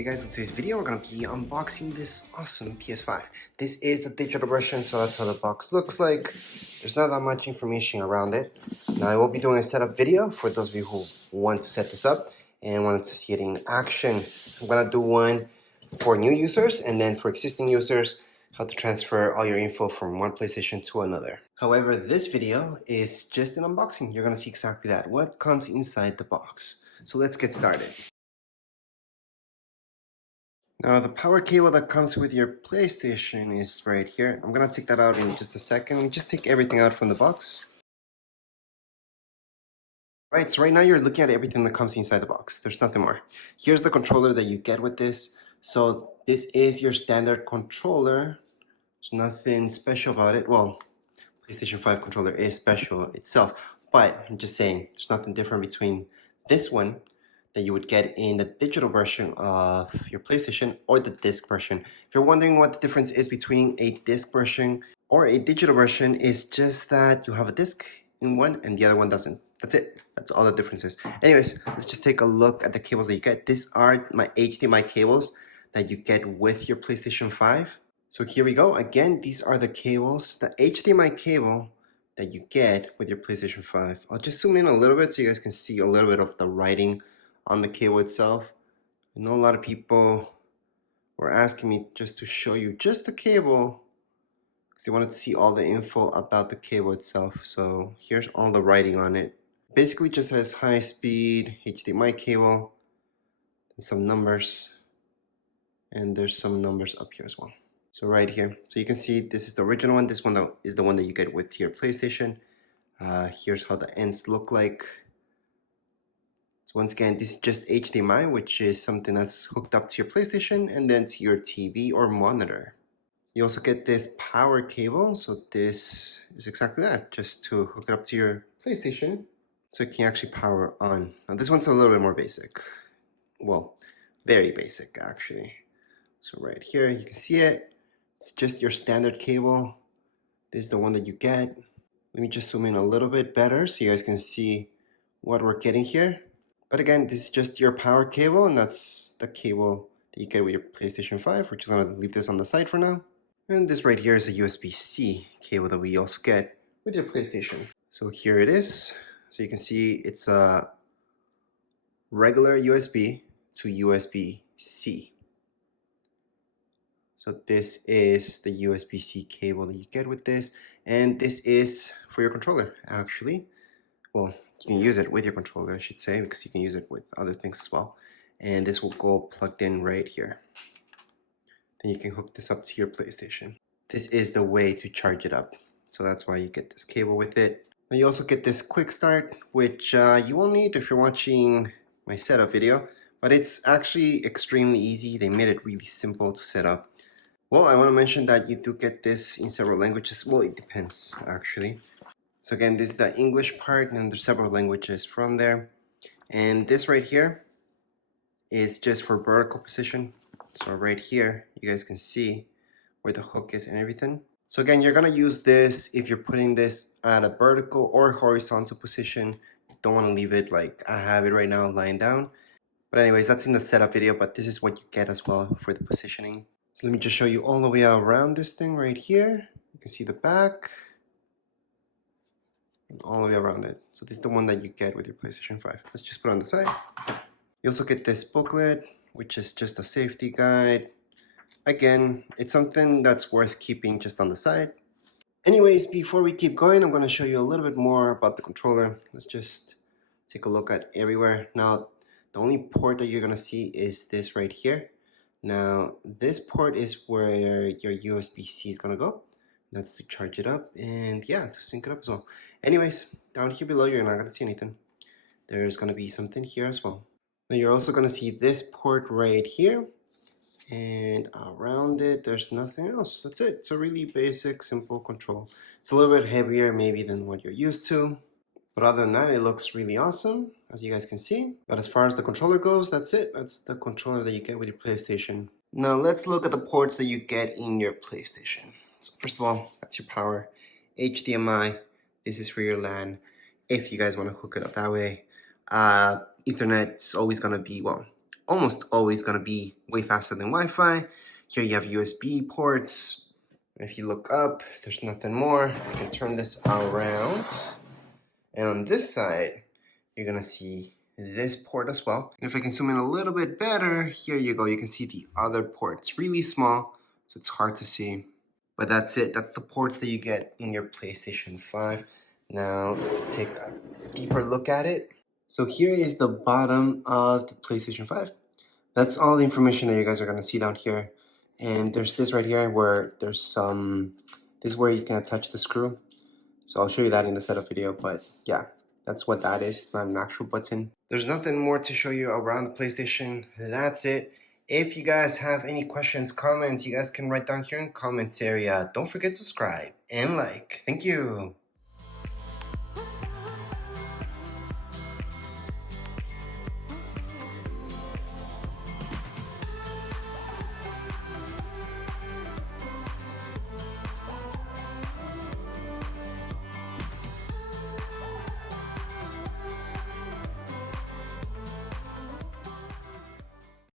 Hey guys, in today's video we're going to be unboxing this awesome PS5. This is the digital version, so that's how the box looks like. There's not that much information around it. Now I will be doing a setup video for those of you who want to set this up and want to see it in action. I'm going to do one for new users and then for existing users, how to transfer all your info from one PlayStation to another. However, this video is just an unboxing. You're going to see exactly that, what comes inside the box. So let's get started. Now the power cable that comes with your PlayStation is right here. I'm gonna take that out in just a second. Let me just take everything out from the box. Right, so right now you're looking at everything that comes inside the box. There's nothing more. Here's the controller that you get with this. So this is your standard controller. There's nothing special about it. Well, PlayStation 5 controller is special itself, but I'm just saying there's nothing different between this one that you would get in the digital version of your PlayStation or the disc version. If you're wondering what the difference is between a disc version or a digital version, is just that you have a disc in one and the other one doesn't. That's it. That's all the difference is. Anyways, let's just take a look at the cables that you get. These are my HDMI cables that you get with your PlayStation 5. So here we go. Again, these are the cables, the HDMI cable that you get with your PlayStation 5. I'll just zoom in a little bit so you guys can see a little bit of the writing on the cable itself. I know a lot of people were asking me just to show you just the cable because they wanted to see all the info about the cable itself. So here's all the writing on it. Basically just says high-speed HDMI cable and some numbers, and there's some numbers up here as well. So right here, so you can see this is the original one. This one though is the one that you get with your PlayStation. Here's how the ends look like. So once again, this is just HDMI, which is something that's hooked up to your PlayStation and then to your TV or monitor. You also get this power cable. So this is exactly that, just to hook it up to your PlayStation so it can actually power on. Now this one's a little bit more basic. Well, very basic actually. So right here, you can see it. It's just your standard cable. This is the one that you get. Let me just zoom in a little bit better so you guys can see what we're getting here. But again, this is just your power cable, and that's the cable that you get with your PlayStation 5. We're just going to leave this on the side for now. And this right here is a USB-C cable that we also get with your PlayStation. So here it is. So you can see it's a regular USB to USB-C. So this is the USB-C cable that you get with this, and this is for your controller actually. Well, you can use it with your controller, I should say, because you can use it with other things as well. And this will go plugged in right here. Then you can hook this up to your PlayStation. This is the way to charge it up. So that's why you get this cable with it. Now you also get this quick start, which you won't need if you're watching my setup video, but it's actually extremely easy. They made it really simple to set up. Well, I want to mention that you do get this in several languages. Well, it depends actually. So again, this is the English part, and there's several languages from there. And this right here is just for vertical position. So right here, you guys can see where the hook is and everything. So again, you're gonna use this if you're putting this at a vertical or horizontal position. You don't wanna leave it like I have it right now lying down. But anyways, that's in the setup video, but this is what you get as well for the positioning. So let me just show you all the way around this thing right here. You can see the back. And all the way around it. So this is the one that you get with your PlayStation 5. Let's just put it on the side. You also get this booklet, which is just a safety guide. Again, it's something that's worth keeping just on the side. Anyways, before we keep going, I'm going to show you a little bit more about the controller. Let's just take a look at everywhere. Now, the only port that you're going to see is this right here. Now, this port is where your USB-C is going to go. That's to charge it up and yeah, to sync it up as well. Anyways, down here below, you're not going to see anything. There's going to be something here as well. Now you're also going to see this port right here. And around it, there's nothing else. That's it. It's a really basic, simple control. It's a little bit heavier maybe than what you're used to. But other than that, it looks really awesome, as you guys can see. But as far as the controller goes, that's it. That's the controller that you get with your PlayStation. Now let's look at the ports that you get in your PlayStation. So first of all, that's your power. HDMI, this is for your LAN, if you guys want to hook it up that way. Ethernet is always going to be, well, almost always going to be way faster than Wi-Fi. Here you have USB ports. If you look up, there's nothing more. I can turn this around. And on this side, you're going to see this port as well. And if I can zoom in a little bit better, here you go. You can see the other port. It's really small, so it's hard to see. But that's it. That's the ports that you get in your PlayStation 5. Now let's take a deeper look at it. So here is the bottom of the PlayStation 5. That's all the information that you guys are going to see down here. And there's this right here where there's some, this is where you can attach the screw. So I'll show you that in the setup video, but yeah, that's what that is. It's not an actual button. There's nothing more to show you around the PlayStation. That's it. If you guys have any questions, comments, you guys can write down here in the comments area. Don't forget to subscribe and like. Thank you.